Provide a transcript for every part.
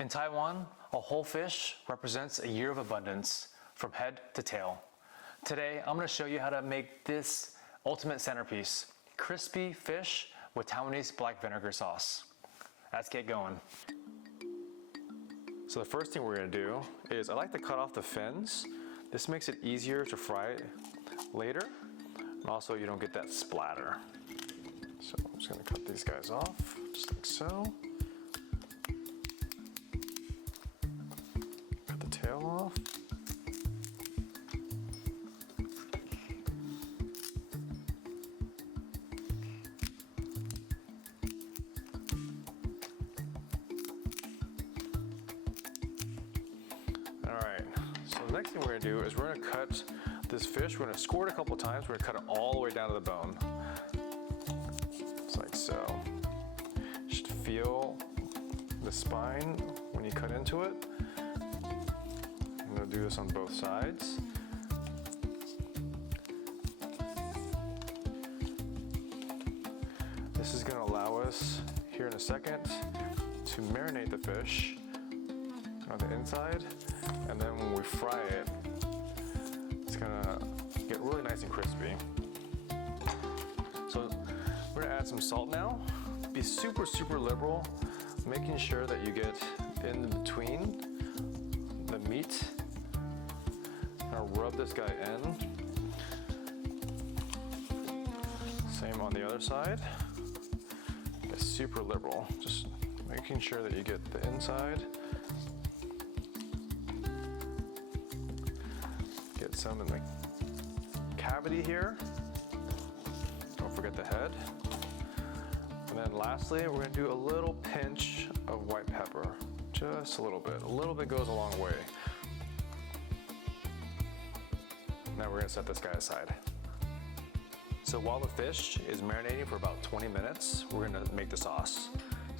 In Taiwan, a whole fish represents a year of abundance from head to tail. Today, I'm going to show you how to make this ultimate centerpiece, crispy fish with Taiwanese black vinegar sauce. Let's get going. So the first thing we're going to do is I like to cut off the fins. This makes it easier to fry it later. And also you don't get that splatter. So I'm just going to cut these guys off, just like so. Cut the tail off. The next thing we're going to do is we're going to cut this fish. We're going to score it a couple times. We're going to cut it all the way down to the bone. Just like so. Just feel the spine when you cut into it. I'm going to do this on both sides. This is going to allow us here in a second to marinate the fish on the inside. And then when we fry it, it's gonna get really nice and crispy. So we're gonna add some salt now. Be super, super liberal, making sure that you get in between the meat. I'll rub this guy in. Same on the other side. Get super liberal, just making sure that you get the inside. Get some in the cavity here. Don't forget the head. And then lastly, we're going to do a little pinch of white pepper. Just a little bit. A little bit goes a long way. Now we're going to set this guy aside. So while the fish is marinating for about 20 minutes, we're going to make the sauce.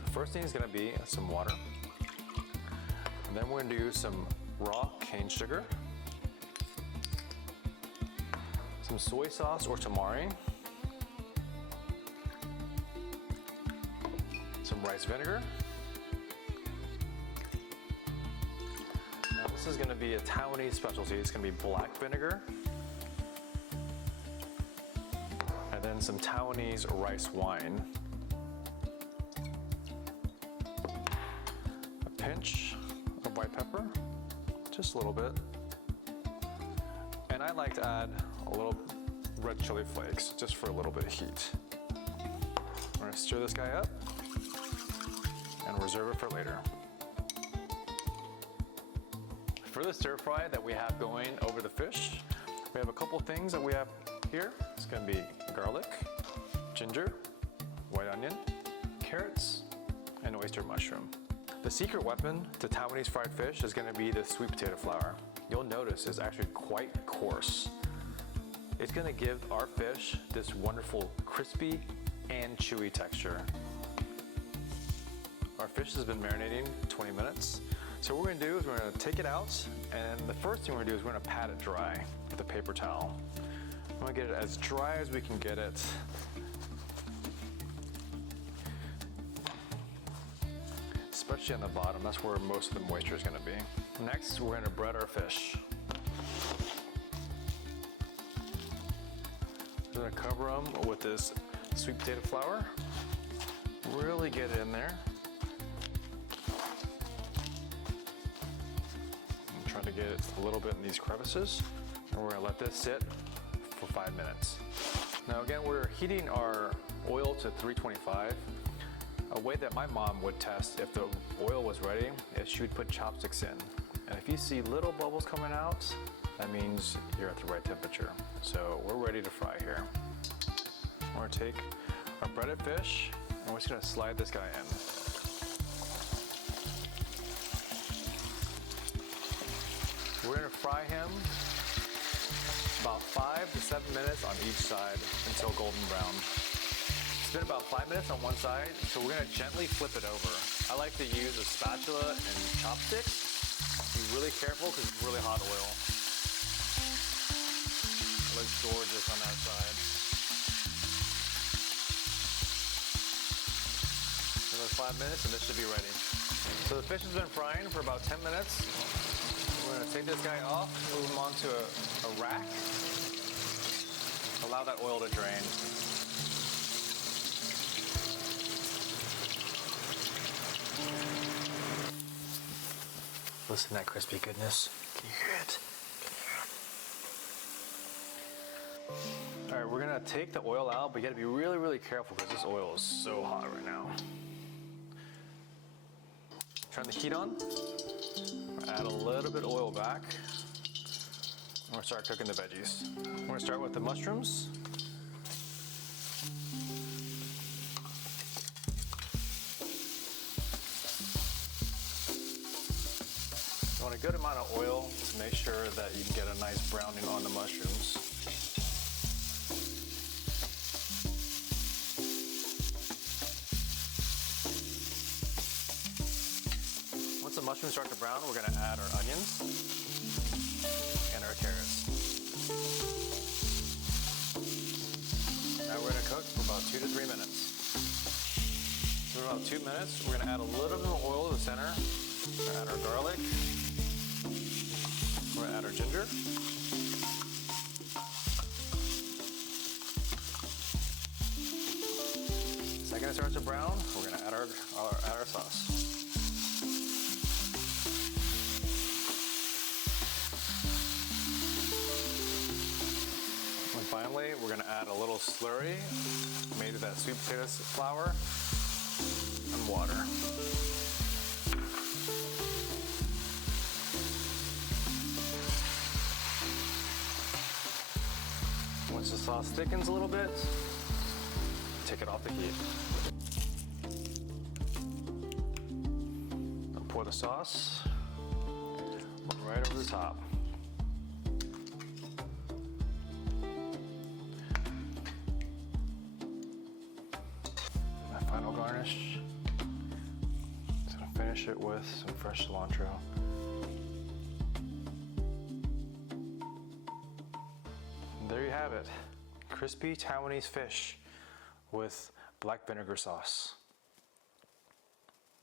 The first thing is going to be some water. And then we're going to do some raw cane sugar. Some soy sauce or tamari, some rice vinegar. Now this is going to be a Taiwanese specialty. It's going to be black vinegar, and then some Taiwanese rice wine, a pinch of white pepper, just a little bit, and I like to add a little red chili flakes, just for a little bit of heat. We're gonna stir this guy up and reserve it for later. For the stir fry that we have going over the fish, we have a couple things that we have here. It's gonna be garlic, ginger, white onion, carrots, and oyster mushroom. The secret weapon to Taiwanese fried fish is gonna be the sweet potato flour. You'll notice it's actually quite coarse. It's gonna give our fish this wonderful crispy and chewy texture. Our fish has been marinating 20 minutes. So what we're gonna do is we're gonna take it out, and the first thing we're gonna do is we're gonna pat it dry with a paper towel. I'm gonna get it as dry as we can get it. Especially on the bottom, that's where most of the moisture is gonna be. Next, we're gonna bread our fish. We're gonna cover them with this sweet potato flour. Really get it in there. I'm trying to get it a little bit in these crevices. And we're gonna let this sit for 5 minutes. Now again, we're heating our oil to 325. A way that my mom would test if the oil was ready is she would put chopsticks in. And if you see little bubbles coming out, that means you're at the right temperature. So we're ready to fry here. We're gonna take our breaded fish and we're just gonna slide this guy in. We're gonna fry him about 5 to 7 minutes on each side until golden brown. It's been about 5 minutes on one side, so we're gonna gently flip it over. I like to use a spatula and chopsticks. Be really careful because it's really hot oil. It looks gorgeous on that side. Another 5 minutes and this should be ready. So the fish has been frying for about 10 minutes. We're gonna take this guy off, move him onto a rack. Allow that oil to drain. Listen to that crispy goodness. Can you hear it? All right, we're gonna take the oil out, but you gotta be really, really careful because this oil is so hot right now. Turn the heat on. Add a little bit of oil back. We're gonna start cooking the veggies. We're gonna start with the mushrooms. You want a good amount of oil to make sure that you can get a nice browning on the mushrooms. Once the mushrooms start to brown, we're going to add our onions and our carrots. Now we're going to cook for about 2 to 3 minutes. So for about 2 minutes, we're going to add a little bit of oil to the center. We're going to add our garlic. We're going to add our ginger. Second it starts to brown, we're going to add our sauce. And finally, we're going to add a little slurry made of that sweet potato flour and water. Once the sauce thickens a little bit, take it off the heat. I'll pour the sauce right over the top. My final garnish. Just gonna finish it with some fresh cilantro. And there you have it. Crispy Taiwanese fish with black vinegar sauce.